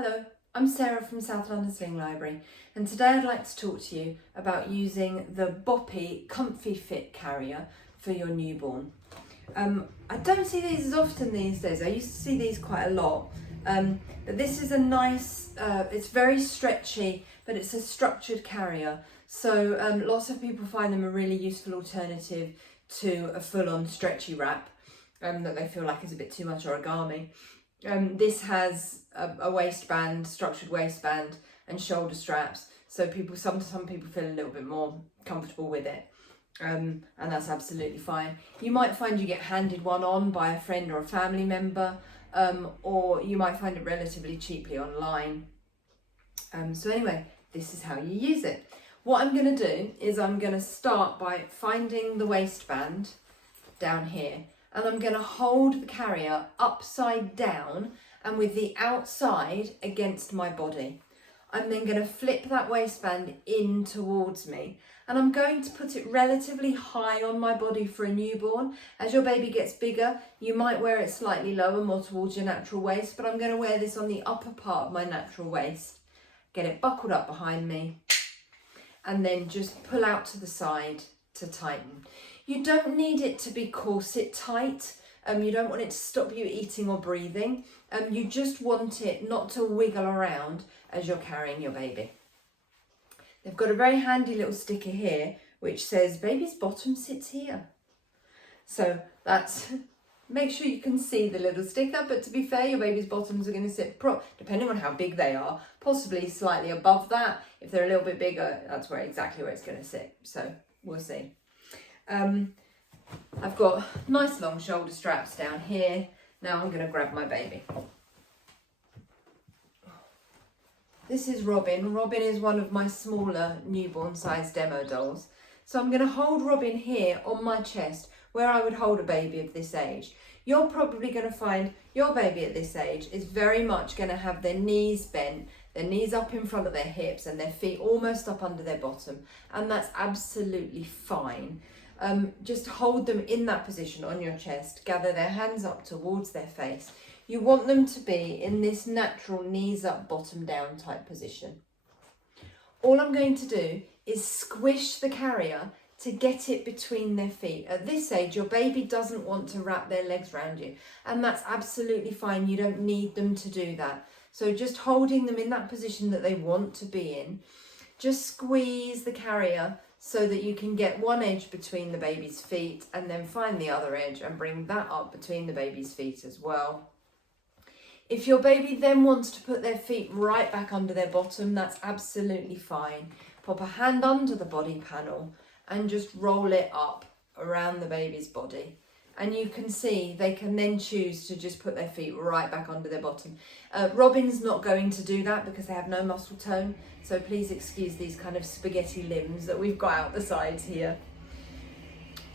Hello, I'm Sarah from South London Sling Library, and today I'd like to talk to you about using the Boppy ComfyFit Carrier for your newborn. I don't see these as often these days. I used to see these quite a lot, but this is a nice, it's very stretchy, but it's a structured carrier. So lots of people find them a really useful alternative to a full-on stretchy wrap that they feel like is a bit too much origami. This has a waistband, structured waistband, and shoulder straps, so some people feel a little bit more comfortable with it, and that's absolutely fine. You might find you get handed one on by a friend or a family member, or you might find it relatively cheaply online. So anyway, this is how you use it. What I'm going to do is I'm going to start by finding the waistband down here, and I'm going to hold the carrier upside down and with the outside against my body. I'm then going to flip that waistband in towards me, and I'm going to put it relatively high on my body for a newborn. As your baby gets bigger, you might wear it slightly lower, more towards your natural waist, but I'm going to wear this on the upper part of my natural waist. Get it buckled up behind me, and then just pull out to the side to tighten. You don't need it to be corset tight. You don't want it to stop you eating or breathing. You just want it not to wiggle around as you're carrying your baby. They've got a very handy little sticker here which says baby's bottom sits here. So that's, make sure you can see the little sticker, but to be fair, your baby's bottoms are going to sit, depending on how big they are, possibly slightly above that. If they're a little bit bigger, that's exactly where it's going to sit. So we'll see. I've got nice long shoulder straps down here. Now I'm going to grab my baby. This is Robin. Robin is one of my smaller newborn size demo dolls. So I'm going to hold Robin here on my chest where I would hold a baby of this age. You're probably going to find your baby at this age is very much going to have their knees bent, their knees up in front of their hips and their feet almost up under their bottom. And that's absolutely fine. Just hold them in that position on your chest, gather their hands up towards their face. You want them to be in this natural knees up, bottom down type position. All I'm going to do is squish the carrier to get it between their feet. At this age, your baby doesn't want to wrap their legs around you, and that's absolutely fine. You don't need them to do that. So just holding them in that position that they want to be in, just squeeze the carrier so that you can get one edge between the baby's feet and then find the other edge and bring that up between the baby's feet as well. If your baby then wants to put their feet right back under their bottom, that's absolutely fine. Pop a hand under the body panel and just roll it up around the baby's body. And you can see they can then choose to just put their feet right back under their bottom. Robin's not going to do that because they have no muscle tone. So please excuse these kind of spaghetti limbs that we've got out the sides here.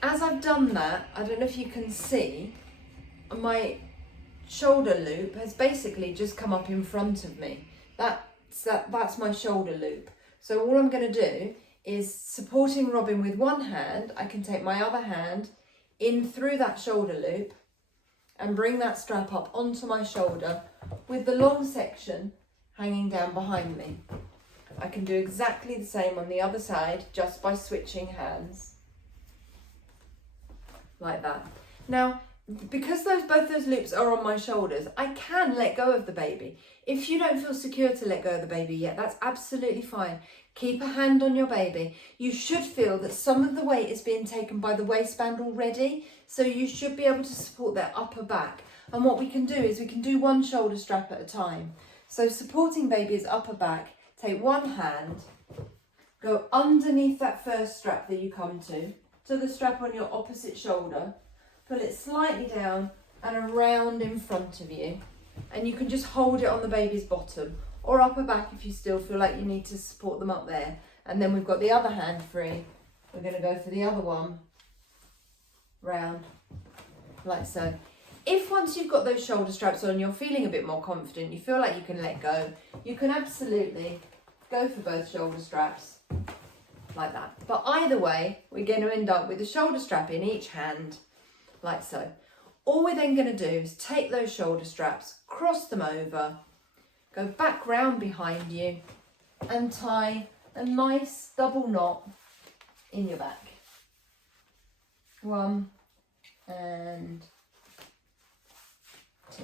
As I've done that, I don't know if you can see, my shoulder loop has basically just come up in front of me. That's my shoulder loop. So all I'm going to do is, supporting Robin with one hand, I can take my other hand in through that shoulder loop and bring that strap up onto my shoulder with the long section hanging down behind me. I can do exactly the same on the other side just by switching hands like that. Now, because both those loops are on my shoulders, I can let go of the baby. If you don't feel secure to let go of the baby yet, that's absolutely fine. Keep a hand on your baby. You should feel that some of the weight is being taken by the waistband already, so you should be able to support their upper back. And what we can do is we can do one shoulder strap at a time. So supporting baby's upper back, take one hand, go underneath that first strap that you come to the strap on your opposite shoulder, pull it slightly down and around in front of you, and you can just hold it on the baby's bottom or upper back if you still feel like you need to support them up there. And then we've got the other hand free. We're going to go for the other one, round, like so. If once you've got those shoulder straps on, you're feeling a bit more confident, you feel like you can let go, you can absolutely go for both shoulder straps, like that. But either way, we're going to end up with a shoulder strap in each hand, like so. All we're then going to do is take those shoulder straps, cross them over, go back round behind you and tie a nice double knot in your back. 1 and 2.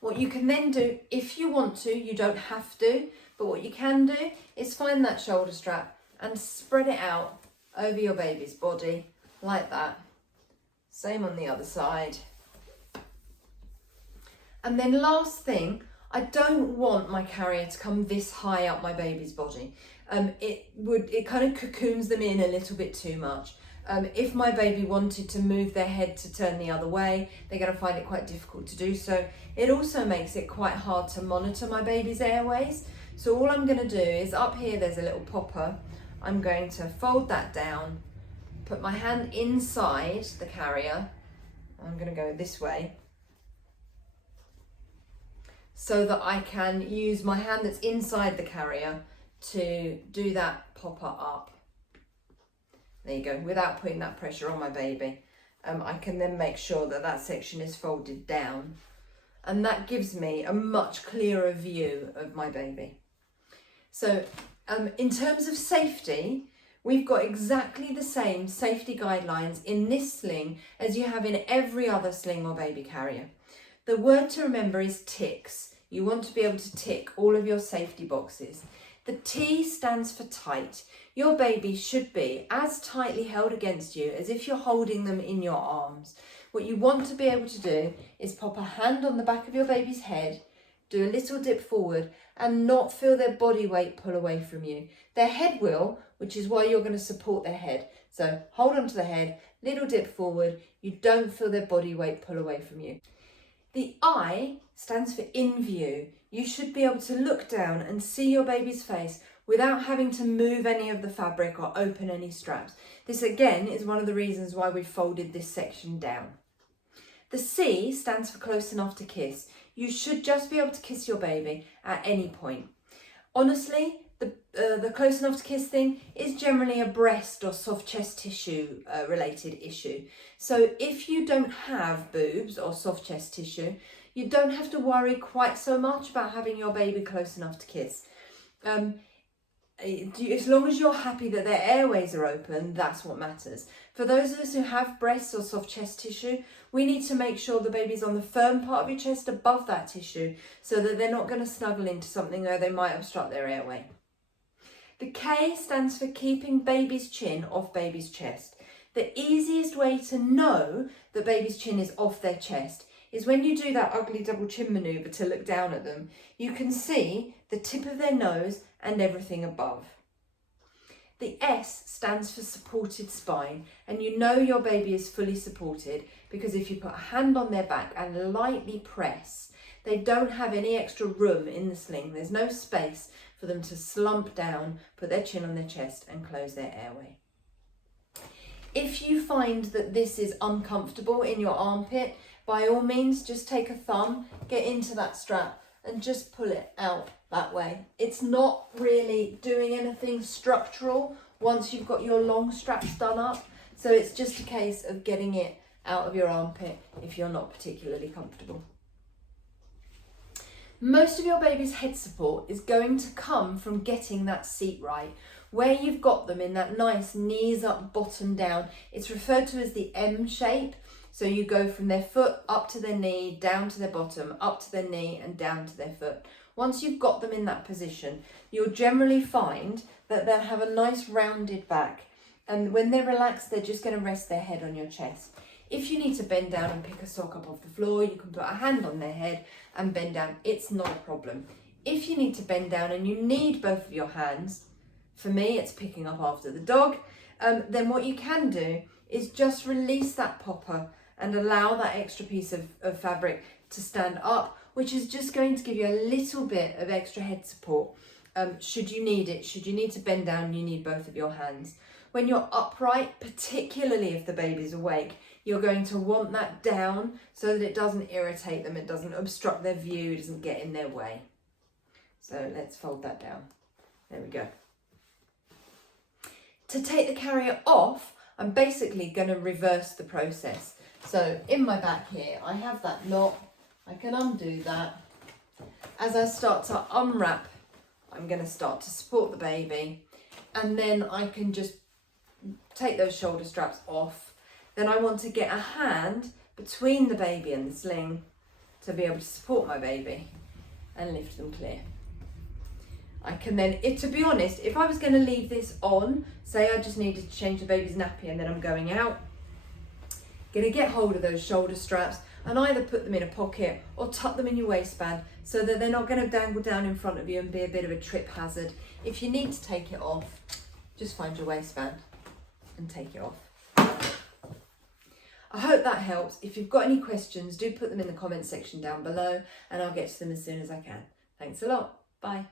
What you can then do, if you want to, you don't have to, but what you can do is find that shoulder strap and spread it out over your baby's body like that. Same on the other side. And then last thing, I don't want my carrier to come this high up my baby's body. It kind of cocoons them in a little bit too much. If my baby wanted to move their head to turn the other way, they're going to find it quite difficult to do so. It also makes it quite hard to monitor my baby's airways. So all I'm going to do is, up here there's a little popper. I'm going to fold that down, put my hand inside the carrier. I'm going to go this way, so that I can use my hand that's inside the carrier to do that popper up. There you go, without putting that pressure on my baby. I can then make sure that that section is folded down, and that gives me a much clearer view of my baby. So in terms of safety, we've got exactly the same safety guidelines in this sling as you have in every other sling or baby carrier. The word to remember is ticks. You want to be able to tick all of your safety boxes. The T stands for tight. Your baby should be as tightly held against you as if you're holding them in your arms. What you want to be able to do is pop a hand on the back of your baby's head, do a little dip forward, and not feel their body weight pull away from you. Their head will, which is why you're going to support their head. So hold onto the head, little dip forward, you don't feel their body weight pull away from you. The I stands for in view. You should be able to look down and see your baby's face without having to move any of the fabric or open any straps. This again is one of the reasons why we've folded this section down. The C stands for close enough to kiss. You should just be able to kiss your baby at any point. Honestly, the close enough to kiss thing is generally a breast or soft chest tissue related issue. So if you don't have boobs or soft chest tissue, you don't have to worry quite so much about having your baby close enough to kiss. As long as you're happy that their airways are open, that's what matters. For those of us who have breasts or soft chest tissue, we need to make sure the baby's on the firm part of your chest above that tissue so that they're not going to snuggle into something where they might obstruct their airway. The K stands for keeping baby's chin off baby's chest. The easiest way to know that baby's chin is off their chest is when you do that ugly double chin maneuver to look down at them. You can see the tip of their nose and everything above. The S stands for supported spine, and you know your baby is fully supported because if you put a hand on their back and lightly press, they don't have any extra room in the sling. There's no space for them to slump down, put their chin on their chest and close their airway. If you find that this is uncomfortable in your armpit, by all means, just take a thumb, get into that strap and just pull it out that way. It's not really doing anything structural once you've got your long straps done up. So it's just a case of getting it out of your armpit if you're not particularly comfortable. Most of your baby's head support is going to come from getting that seat right. Where you've got them in that nice knees up, bottom down, it's referred to as the M shape. So you go from their foot up to their knee, down to their bottom, up to their knee and down to their foot. Once you've got them in that position, you'll generally find that they'll have a nice rounded back. And when they're relaxed, they're just going to rest their head on your chest. If you need to bend down and pick a sock up off the floor, you can put a hand on their head and bend down. It's not a problem. If you need to bend down and you need both of your hands, for me, it's picking up after the dog, then what you can do is just release that popper and allow that extra piece of fabric to stand up, which is just going to give you a little bit of extra head support. Should you need it, should you need to bend down, you need both of your hands. When you're upright, particularly if the baby's awake, you're going to want that down so that it doesn't irritate them, it doesn't obstruct their view, it doesn't get in their way. So let's fold that down. There we go. To take the carrier off, I'm basically going to reverse the process. So in my back here, I have that knot. I can undo that as I start to unwrap, I'm going to start to support the baby, and then I can just take those shoulder straps off. Then I want to get a hand between the baby and the sling to be able to support my baby and lift them clear. I can then, to be honest, if I was going to leave this on, say I just needed to change the baby's nappy and then I'm going out, going to get hold of those shoulder straps and either put them in a pocket or tuck them in your waistband so that they're not going to dangle down in front of you and be a bit of a trip hazard. If you need to take it off, just find your waistband and take it off. I hope that helps. If you've got any questions, do put them in the comment section down below and I'll get to them as soon as I can. Thanks a lot. Bye.